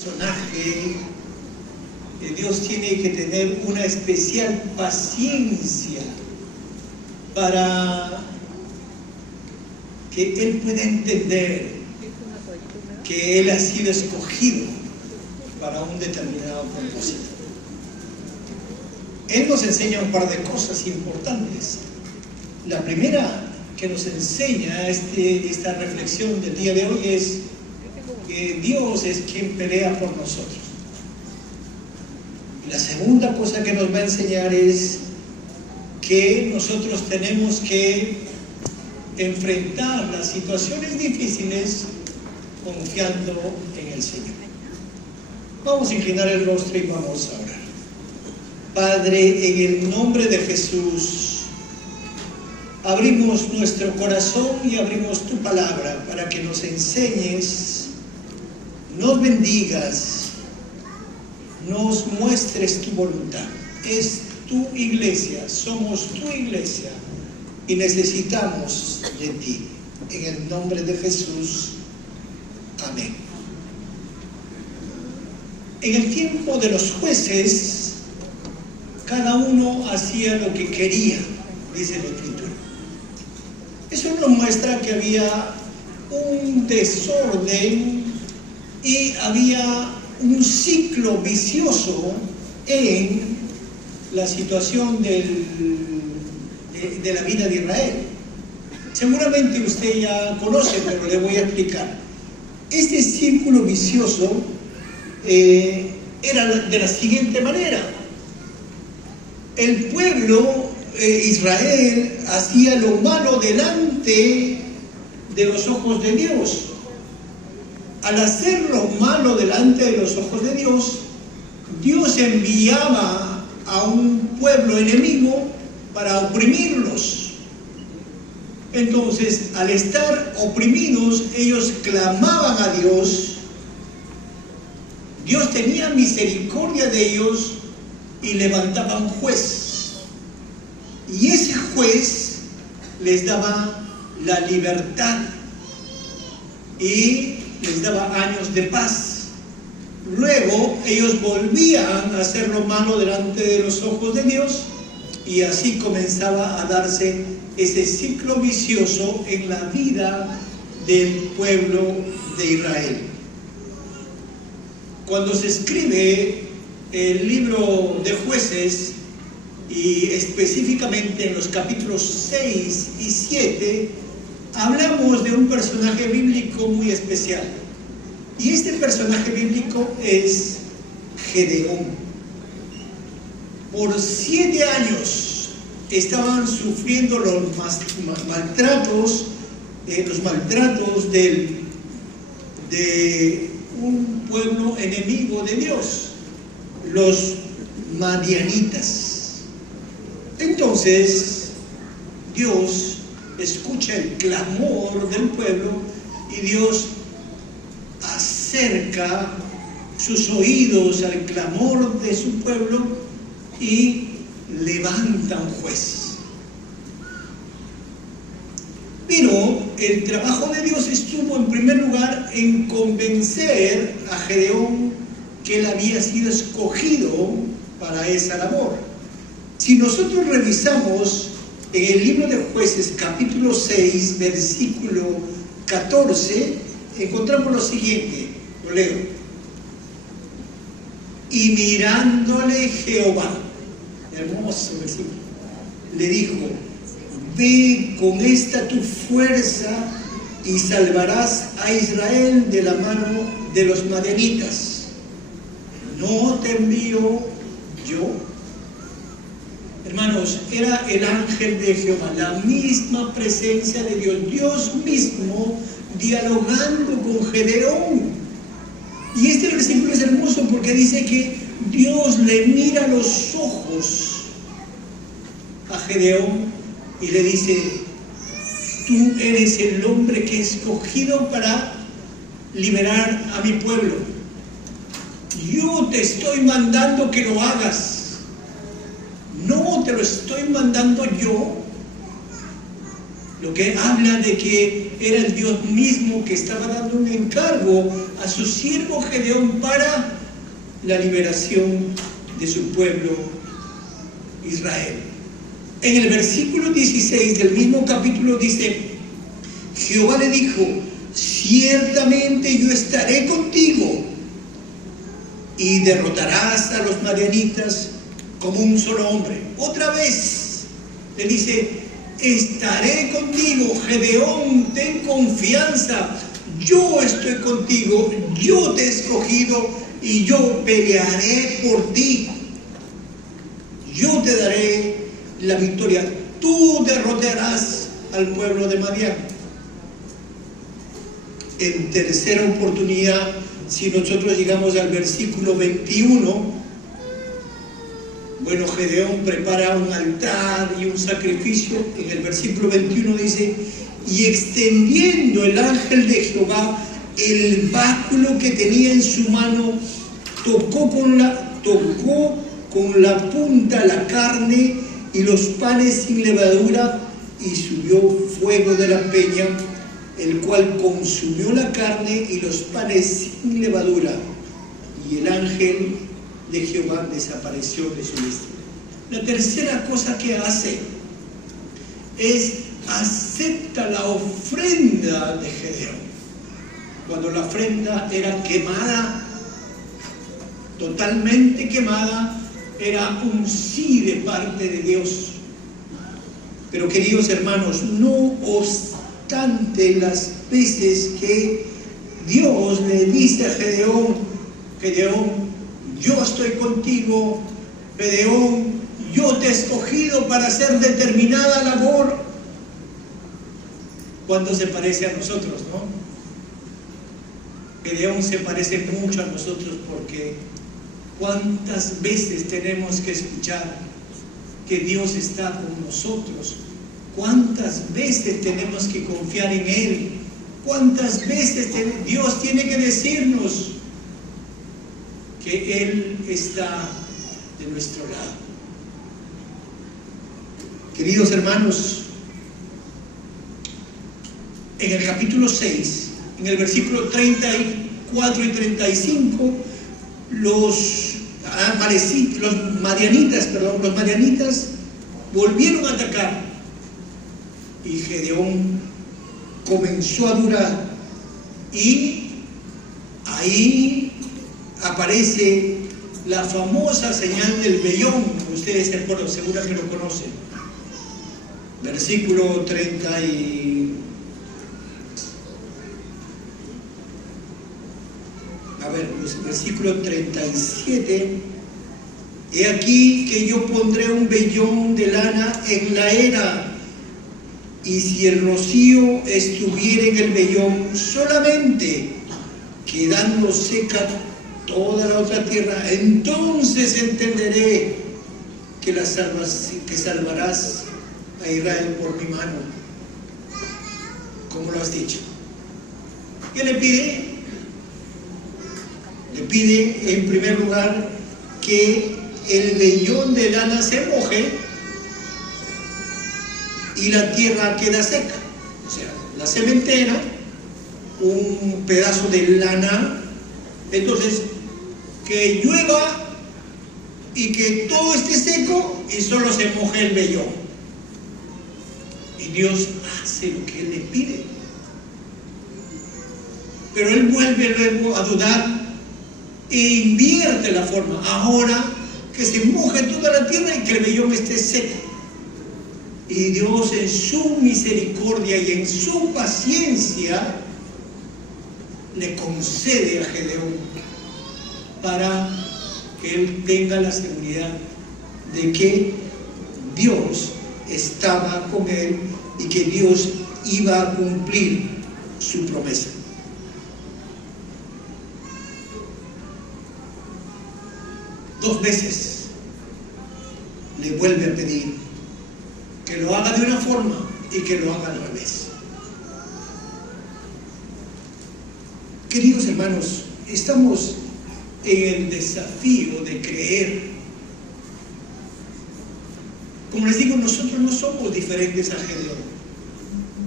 personaje, Dios tiene que tener una especial paciencia para que Él pueda entender que Él ha sido escogido para un determinado propósito. Él nos enseña un par de cosas importantes. La primera que nos enseña esta reflexión del día de hoy es que Dios es quien pelea por nosotros. La segunda cosa que nos va a enseñar es que nosotros tenemos que enfrentar las situaciones difíciles confiando en el Señor. Vamos a inclinar el rostro y vamos a orar. Padre, en el nombre de Jesús, abrimos nuestro corazón y abrimos tu palabra para que nos enseñes, nos bendigas, nos muestres tu voluntad. Es tu iglesia, somos tu iglesia y necesitamos de ti. En el nombre de Jesús, amén. En el tiempo de los jueces, cada uno hacía lo que quería, dice la Escritura. Eso nos muestra que había un desorden y había un ciclo vicioso en la situación de la vida de Israel. Seguramente usted ya conoce, pero le voy a explicar. Este círculo vicioso era de la siguiente manera. El pueblo Israel hacía lo malo delante de los ojos de Dios. Al hacer lo malo delante de los ojos de Dios, Dios enviaba a un pueblo enemigo para oprimirlos. Entonces, al estar oprimidos, ellos clamaban a Dios. Dios tenía misericordia de ellos y levantaba un juez. Y ese juez les daba la libertad y les daba años de paz. Luego ellos volvían a hacer lo malo delante de los ojos de Dios y así comenzaba a darse ese ciclo vicioso en la vida del pueblo de Israel. Cuando se escribe el libro de Jueces, y específicamente en los capítulos 6 y 7, hablamos de un personaje bíblico muy especial. Y este personaje bíblico es Gedeón. Por 7 años estaban sufriendo los maltratos de un pueblo enemigo de Dios, los madianitas. Entonces, Dios escucha el clamor del pueblo y Dios acerca sus oídos al clamor de su pueblo y levanta un juez. Pero el trabajo de Dios estuvo en primer lugar en convencer a Gedeón que él había sido escogido para esa labor. Si nosotros revisamos en el libro de Jueces, capítulo 6, versículo 14, encontramos lo siguiente, lo leo. Y mirándole Jehová, hermoso versículo, le dijo: ve con esta tu fuerza y salvarás a Israel de la mano de los madianitas. ¿No te envío yo? Hermanos, era el ángel de Jehová, la misma presencia de Dios, Dios mismo dialogando con Gedeón. Y este versículo es hermoso porque dice que Dios le mira a los ojos a Gedeón y le dice: tú eres el hombre que he escogido para liberar a mi pueblo. Yo te estoy mandando que lo hagas. No te lo estoy mandando yo. lo que habla de que era el Dios mismo que estaba dando un encargo a su siervo Gedeón para la liberación de su pueblo Israel. En el versículo 16 del mismo capítulo dice: Jehová le dijo: ciertamente yo estaré contigo y derrotarás a los madianitas como un solo hombre. Otra vez le dice: estaré contigo, Gedeón, ten confianza, yo estoy contigo, yo te he escogido y yo pelearé por ti, yo te daré la victoria, tú derrotarás al pueblo de Madián. En tercera oportunidad, si nosotros llegamos al versículo 21, bueno, Gedeón prepara un altar y un sacrificio. En el versículo 21 dice: y extendiendo el ángel de Jehová el báculo que tenía en su mano, tocó con la punta la carne y los panes sin levadura, y subió fuego de la peña, el cual consumió la carne y los panes sin levadura, y el ángel de Jehová desapareció de su vista. La tercera cosa que hace es acepta la ofrenda de Gedeón. Cuando la ofrenda era quemada, totalmente quemada, era un sí de parte de Dios. Pero queridos hermanos, no obstante las veces que Dios le dice a Gedeón: Gedeón, yo estoy contigo, Gedeón, yo te he escogido para hacer determinada labor. ¿Cuánto se parece a nosotros, no? Gedeón se parece mucho a nosotros, porque ¿cuántas veces tenemos que escuchar que Dios está con nosotros? ¿Cuántas veces tenemos que confiar en Él? ¿Cuántas veces Dios tiene que decirnos que Él está de nuestro lado? Queridos hermanos, en el capítulo 6, en el versículo 34 y 35, los madianitas volvieron a atacar, y Gedeón comenzó a durar, y ahí aparece la famosa señal del vellón. Ustedes se acuerdan, seguro que lo conocen. Versículo 30 y... versículo 37: he aquí que yo pondré un vellón de lana en la era, y si el rocío estuviera en el vellón solamente, quedando seca toda la otra tierra, entonces entenderé que salvarás a Israel por mi mano, como lo has dicho. ¿Qué le pide? Le pide en primer lugar que el vellón de lana se moje y la tierra queda seca. O sea, la sementera, un pedazo de lana, entonces que llueva y que todo esté seco y solo se moje el vellón. Y Dios hace lo que Él le pide. Pero Él vuelve luego a dudar e invierte la forma. Ahora que se moje toda la tierra y que el vellón esté seco. Y Dios, en su misericordia y en su paciencia, le concede a Gedeón para que él tenga la seguridad de que Dios estaba con él y que Dios iba a cumplir su promesa. Dos veces le vuelve a pedir que lo haga de una forma y que lo haga al revés. Queridos hermanos, estamos en el desafío de creer. Como les digo, nosotros no somos diferentes a Gedeón.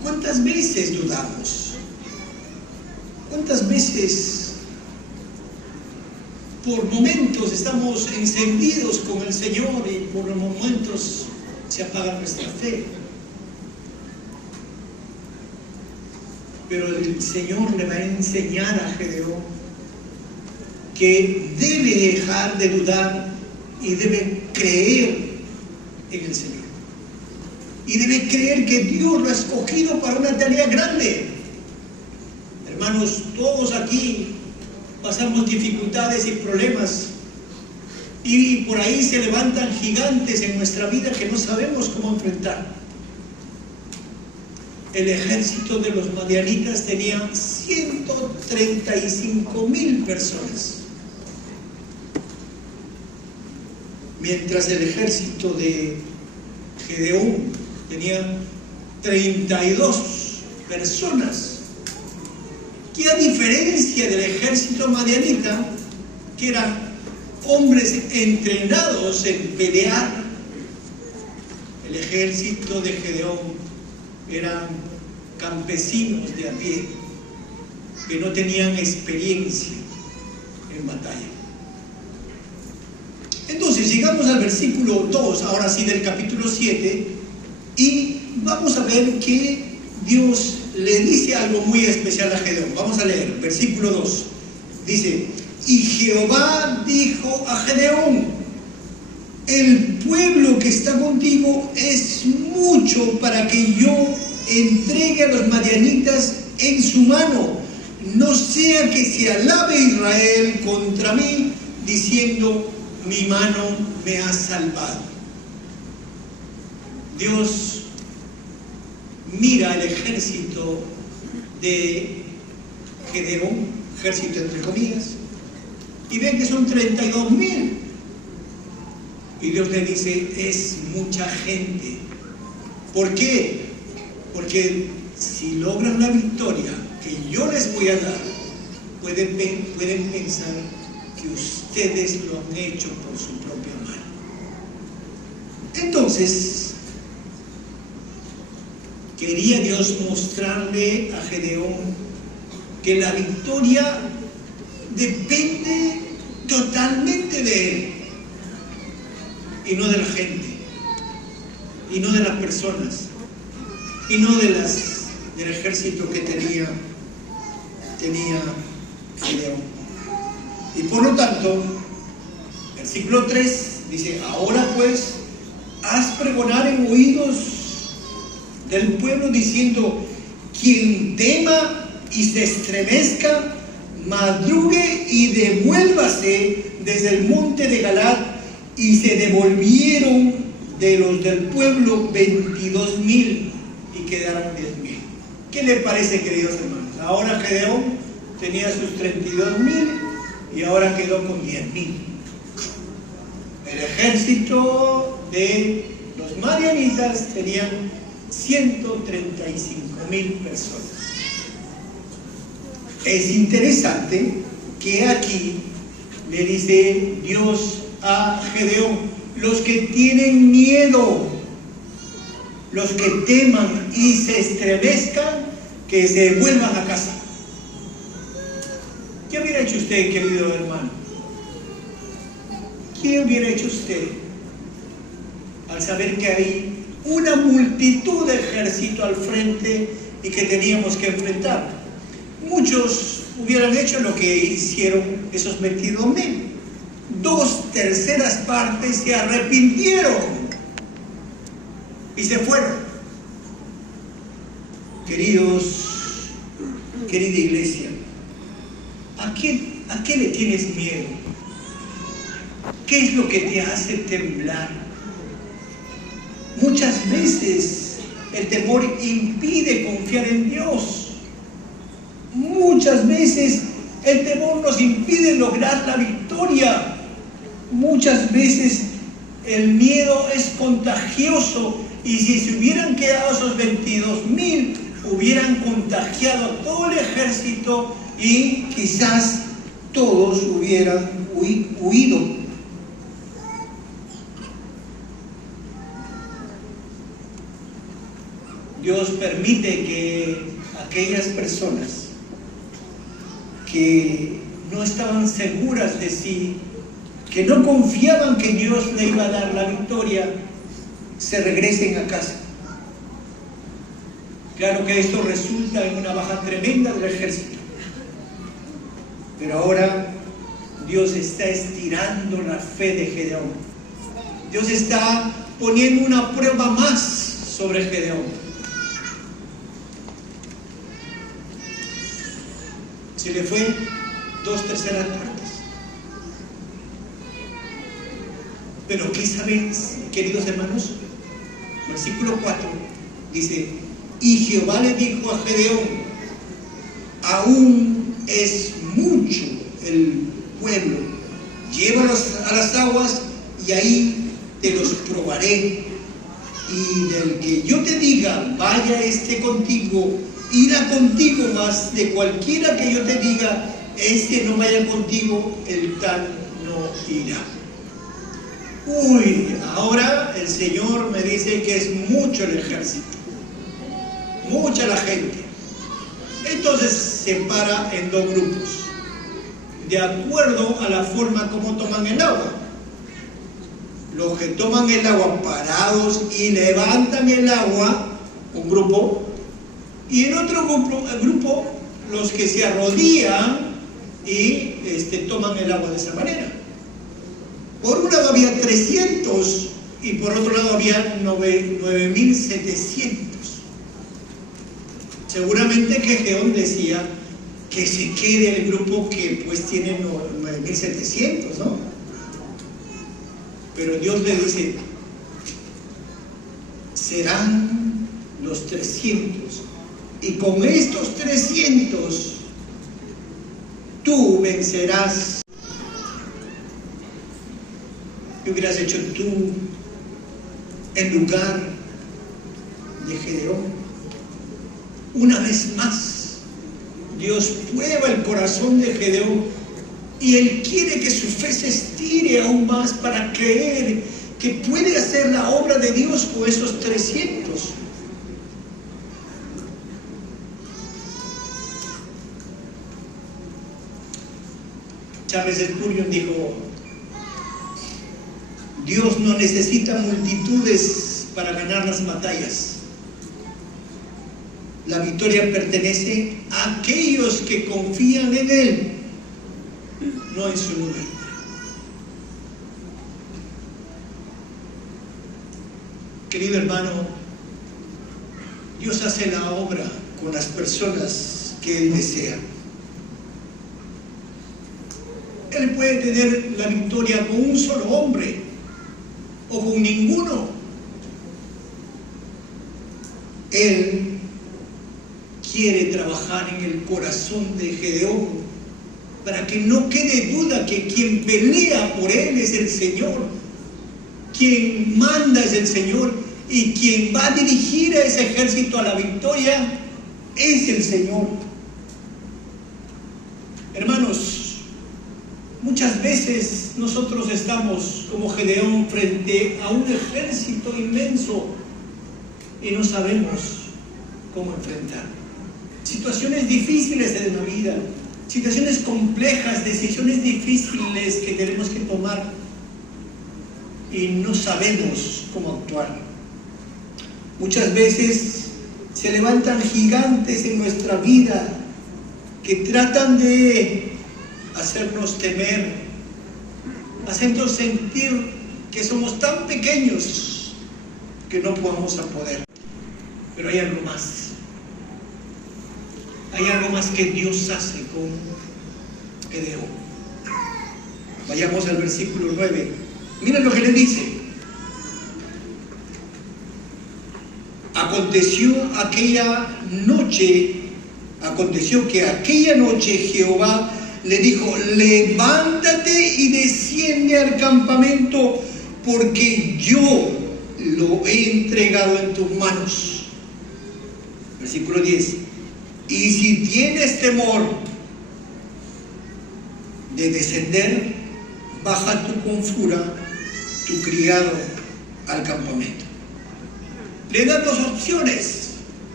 ¿Cuántas veces dudamos? ¿Cuántas veces por momentos estamos encendidos con el Señor y por momentos se apaga nuestra fe? Pero el Señor le va a enseñar a Gedeón que debe dejar de dudar y debe creer en el Señor. Y debe creer que Dios lo ha escogido para una tarea grande. Hermanos, todos aquí pasamos dificultades y problemas. Y por ahí se levantan gigantes en nuestra vida que no sabemos cómo enfrentar. El ejército de los madianitas tenía 135,000 personas. Mientras el ejército de Gedeón tenía 32 personas. Que a diferencia del ejército madianita, que eran hombres entrenados en pelear, el ejército de Gedeón eran campesinos de a pie que no tenían experiencia en batalla. Entonces llegamos al versículo 2, ahora sí, del capítulo 7, y vamos a ver que Dios le dice algo muy especial a Gedeón. Vamos a leer, versículo 2. Dice: y Jehová dijo a Gedeón: el pueblo que está contigo es mucho para que yo entregue a los madianitas en su mano, no sea que se alabe Israel contra mí, diciendo: mi mano me ha salvado. Dios mira el ejército de Gedeón, ejército entre comillas, y ve que son 32,000. Y Dios le dice: es mucha gente. ¿Por qué? Porque si logran la victoria que yo les voy a dar, pueden pensar que ustedes lo han hecho por su propia mano. Entonces, quería Dios mostrarle a Gedeón que la victoria depende totalmente de él, y no de la gente, y no de las personas, y no del ejército que tenía Gedeón. Y por lo tanto, versículo 3 dice: ahora pues, haz pregonar en oídos del pueblo diciendo: quien tema y se estremezca, madrugue y devuélvase desde el monte de Galaad. Y se devolvieron de los del pueblo 22,000 y quedaron 10,000. ¿Qué le parece, queridos hermanos? Ahora Gedeón tenía sus 32,000 y ahora quedó con 10,000. El ejército de los madianitas tenían 135,000 personas. Es interesante que aquí le dice Dios a Gedeón: los que tienen miedo, los que teman y se estremezcan, que se vuelvan a casa. ¿Qué hubiera hecho usted, querido hermano? ¿Qué hubiera hecho usted al saber que hay una multitud de ejército al frente y que teníamos que enfrentar? Muchos hubieran hecho lo que hicieron esos 22,000. 2/3 partes se arrepintieron y se fueron. Querida iglesia, ¿a qué le tienes miedo? ¿Qué es lo que te hace temblar? Muchas veces el temor impide confiar en Dios. Muchas veces el temor nos impide lograr la victoria. Muchas veces el miedo es contagioso, y si se hubieran quedado esos 22,000, hubieran contagiado a todo el ejército y quizás todos hubieran huido. Dios permite que aquellas personas que no estaban seguras de sí, que no confiaban que Dios le iba a dar la victoria, se regresen a casa. Claro que esto resulta en una baja tremenda del ejército, pero ahora Dios está estirando la fe de Gedeón. Dios está poniendo una prueba más sobre Gedeón. Se le fue 2/3 partes. Pero ¿qué saben, queridos hermanos? Versículo 4 dice: y Jehová le dijo a Gedeón: aún es mucho el pueblo, llévalos a las aguas y ahí te los probaré. Y del que yo te diga, vaya contigo, irá contigo, mas de cualquiera que yo te diga, no vaya contigo, el tal no irá. Uy, ahora el Señor me dice que es mucho el ejército, mucha la gente. Entonces se para en 2 grupos, de acuerdo a la forma como toman el agua. Los que toman el agua parados y levantan el agua, un grupo, y en otro grupo los que se arrodillan y toman el agua de esa manera. Por un lado había 300 y por otro lado había 9.700. Seguramente que Gedeón decía que se quede el grupo que pues tiene 9.700, ¿no? Pero Dios le dice: serán los 300, y con estos 300 tú vencerás. ¿Qué hubieras hecho tú en lugar de Gedeón? Una vez más, Dios prueba el corazón de Gedeón y Él quiere que su fe se estire aún más para creer que puede hacer la obra de Dios con esos 300. Charles Spurgeon dijo: Dios no necesita multitudes para ganar las batallas. La victoria pertenece a aquellos que confían en Él, no en su número. Querido hermano, Dios hace la obra con las personas que Él desea. Él puede tener la victoria con un solo hombre o con ninguno. Él quiere trabajar en el corazón de Gedeón para que no quede duda que quien pelea por él es el Señor, quien manda es el Señor, y quien va a dirigir a ese ejército a la victoria es el Señor. Hermanos, muchas veces nosotros estamos como Gedeón frente a un ejército inmenso y no sabemos cómo enfrentar situaciones difíciles de la vida, situaciones complejas, decisiones difíciles que tenemos que tomar y no sabemos cómo actuar. Muchas veces se levantan gigantes en nuestra vida que tratan de hacernos temer, hacernos sentir que somos tan pequeños que no podamos a poder. Pero hay algo más. Hay algo más que Dios hace con Gedeón. Vayamos al versículo 9. Miren lo que le dice. Aconteció que aquella noche Jehová le dijo: levántate y desciende al campamento, porque yo lo he entregado en tus manos. Versículo 10. Y si tienes temor de descender, baja tú con fura tu criado al campamento. Le da 2 opciones.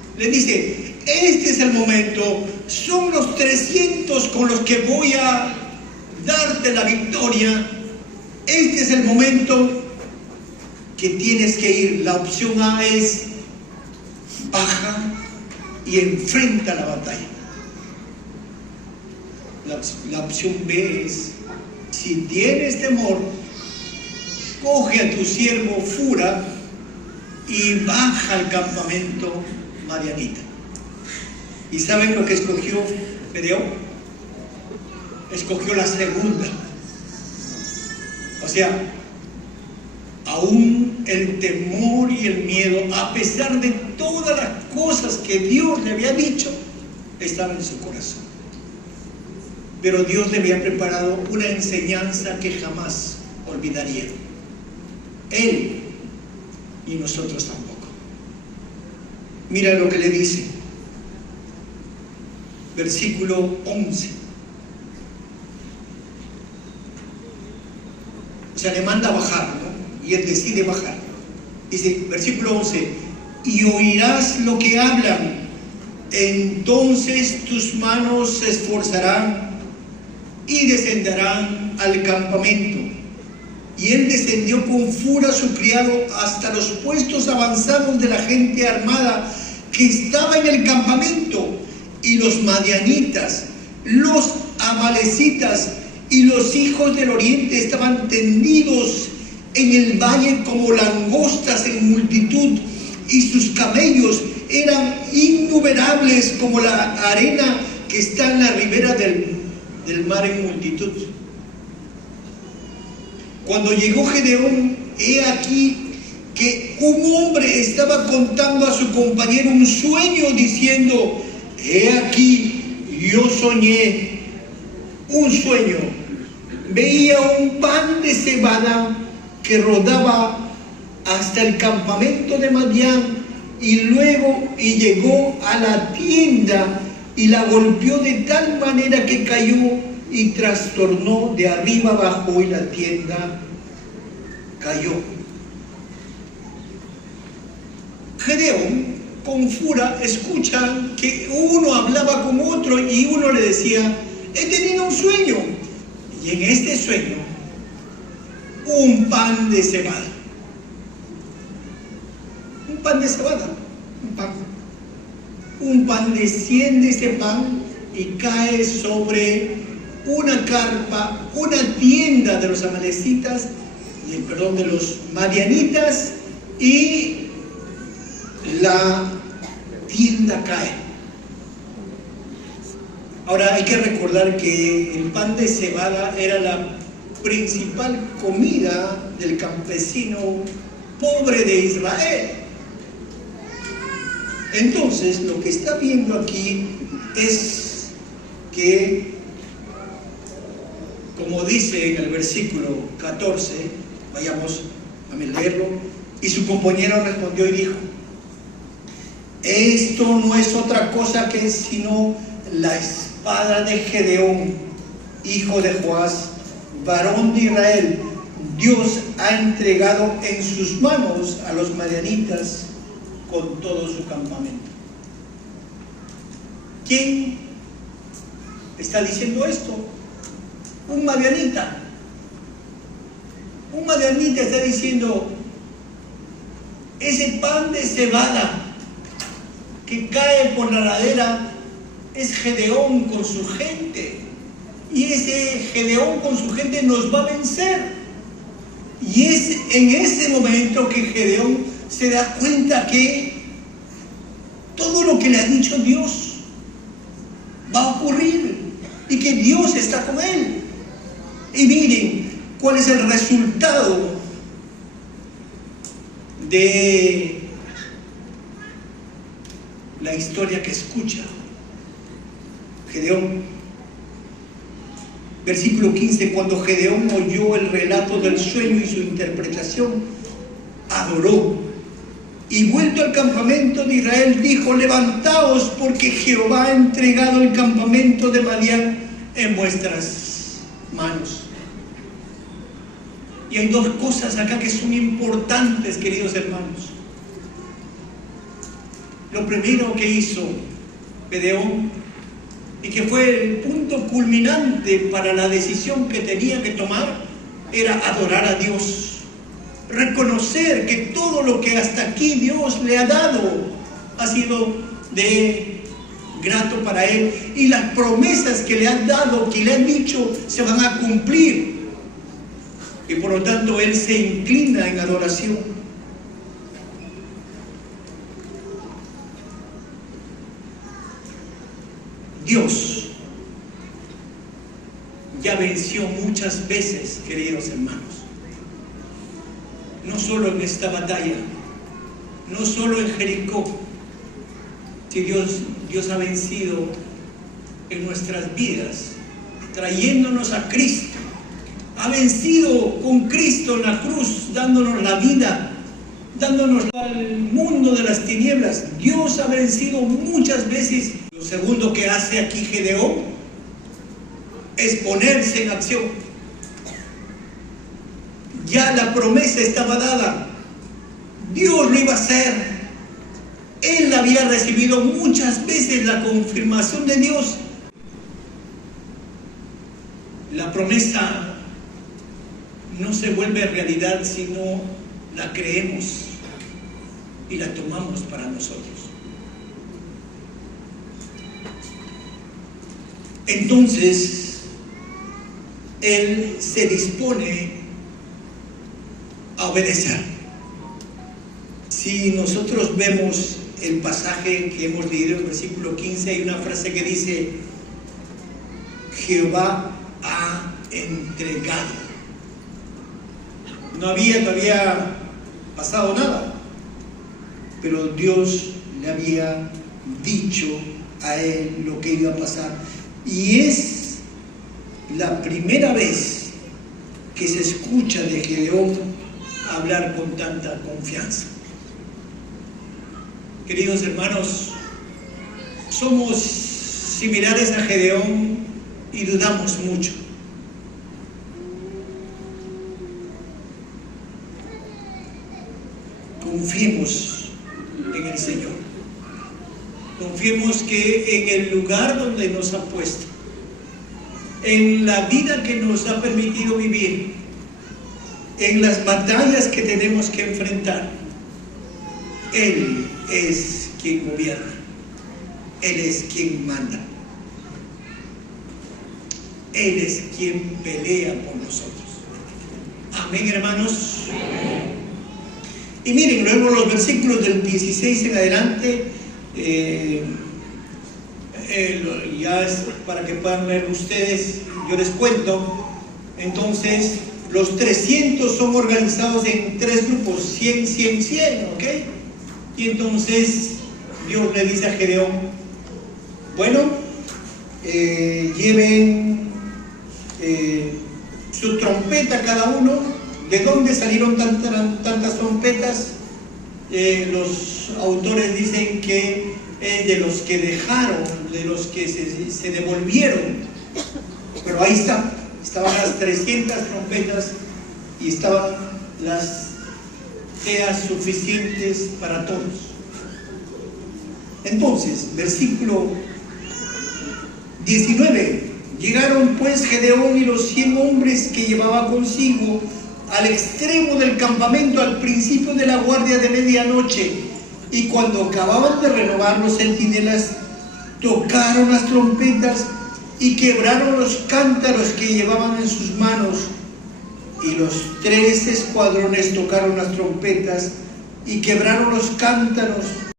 le dice, este es el momento, son los 300 con los que voy a darte la victoria, este es el momento que tienes que ir. La opción A es baja y enfrenta la batalla. La opción B es, si tienes temor, coge a tu siervo Fura y baja al campamento madianita. ¿Y saben lo que escogió Gedeón? Escogió la segunda. O sea, aún el temor y el miedo, a pesar de todas las cosas que Dios le había dicho, estaban en su corazón. Pero Dios le había preparado una enseñanza que jamás olvidaría. Él y nosotros tampoco. Mira lo que le dice. Versículo 11. O sea, le manda a bajar, ¿no? Y él decide bajar. Dice, versículo 11, y oirás lo que hablan, entonces tus manos se esforzarán y descenderán al campamento. Y él descendió con Fura su criado hasta los puestos avanzados de la gente armada que estaba en el campamento, y los madianitas, los amalecitas y los hijos del oriente estaban tendidos en el valle como langostas en multitud, y sus camellos eran innumerables como la arena que está en la ribera del mar en multitud. Cuando llegó Gedeón, he aquí que un hombre estaba contando a su compañero un sueño, diciendo, he aquí, yo soñé un sueño, veía un pan de cebada que rodaba hasta el campamento de Madián, y luego llegó a la tienda y la golpeó de tal manera que cayó y trastornó de arriba abajo, y la tienda cayó. Gedeón con Fura escuchan que uno hablaba con otro y uno le decía, he tenido un sueño, y en este sueño un pan de cebada. Un pan de cebada, un pan desciende ese pan y cae sobre una carpa, una tienda de los amalecitas, de los madianitas, y la tienda cae. Ahora hay que recordar que el pan de cebada era la principal comida del campesino pobre de Israel. Entonces, lo que está viendo aquí es que, como dice en el versículo 14, vayamos a leerlo, y su compañero respondió y dijo, esto no es otra cosa que sino la espada de Gedeón, hijo de Joás, varón de Israel. Dios ha entregado en sus manos a los madianitas con todo su campamento. ¿Quién está diciendo esto? Un madianita. Un madianita está diciendo, ese pan de cebada que cae por la ladera es Gedeón con su gente, y ese Gedeón con su gente nos va a vencer. Y es en ese momento que Gedeón se da cuenta que todo lo que le ha dicho Dios va a ocurrir y que Dios está con él. Y miren cuál es el resultado de la historia que escucha Gedeón. Versículo 15, cuando Gedeón oyó el relato del sueño y su interpretación, adoró, y vuelto al campamento de Israel dijo, levantaos, porque Jehová ha entregado el campamento de Madián en vuestras manos. Y hay dos cosas acá que son importantes, queridos hermanos. lo primero que hizo Gedeón, y que fue el punto culminante para la decisión que tenía que tomar, era adorar a Dios, reconocer que todo lo que hasta aquí Dios le ha dado ha sido de grato para él, y las promesas que le han dado, que le han dicho, se van a cumplir, y por lo tanto él se inclina en adoración. Dios ya venció muchas veces, queridos hermanos, no solo en esta batalla, no solo en Jericó. Si Dios ha vencido en nuestras vidas, trayéndonos a Cristo, ha vencido con Cristo en la cruz, dándonos la vida, dándonos al mundo de las tinieblas. Dios ha vencido muchas veces. Lo segundo que hace aquí Gedeón es ponerse en acción. Ya la promesa estaba dada, Dios lo iba a hacer. Él había recibido muchas veces la confirmación de Dios. La promesa no se vuelve realidad si no la creemos y la tomamos para nosotros. Entonces, él se dispone a obedecer. Si nosotros vemos el pasaje que hemos leído en el versículo 15, hay una frase que dice: Jehová ha entregado. No había todavía pasado nada, pero Dios le había dicho a él lo que iba a pasar. Y es la primera vez que se escucha de Gedeón hablar con tanta confianza. Queridos hermanos, somos similares a Gedeón y dudamos mucho. Confiemos en el Señor. Confiemos que en el lugar donde nos ha puesto, en la vida que nos ha permitido vivir, en las batallas que tenemos que enfrentar, Él es quien gobierna, Él es quien manda, Él es quien pelea por nosotros. Amén, hermanos. Y miren, luego los versículos del 16 en adelante, ya es para que puedan leer ustedes, yo les cuento. Entonces, los 300 son organizados en 3 grupos, 100, 100, 100, ¿ok? Y entonces Dios le dice a Gedeón: bueno, lleven su trompeta cada uno. ¿De dónde salieron tantas trompetas? Los autores dicen que es de los que dejaron, de los que se devolvieron. Pero ahí estaban las 300 trompetas y estaban las teas suficientes para todos. Entonces, versículo 19: llegaron pues Gedeón y los 100 hombres que llevaba consigo al extremo del campamento al principio de la guardia de medianoche, y cuando acababan de renovar los centinelas, tocaron las trompetas y quebraron los cántaros que llevaban en sus manos, y los 3 escuadrones tocaron las trompetas y quebraron los cántaros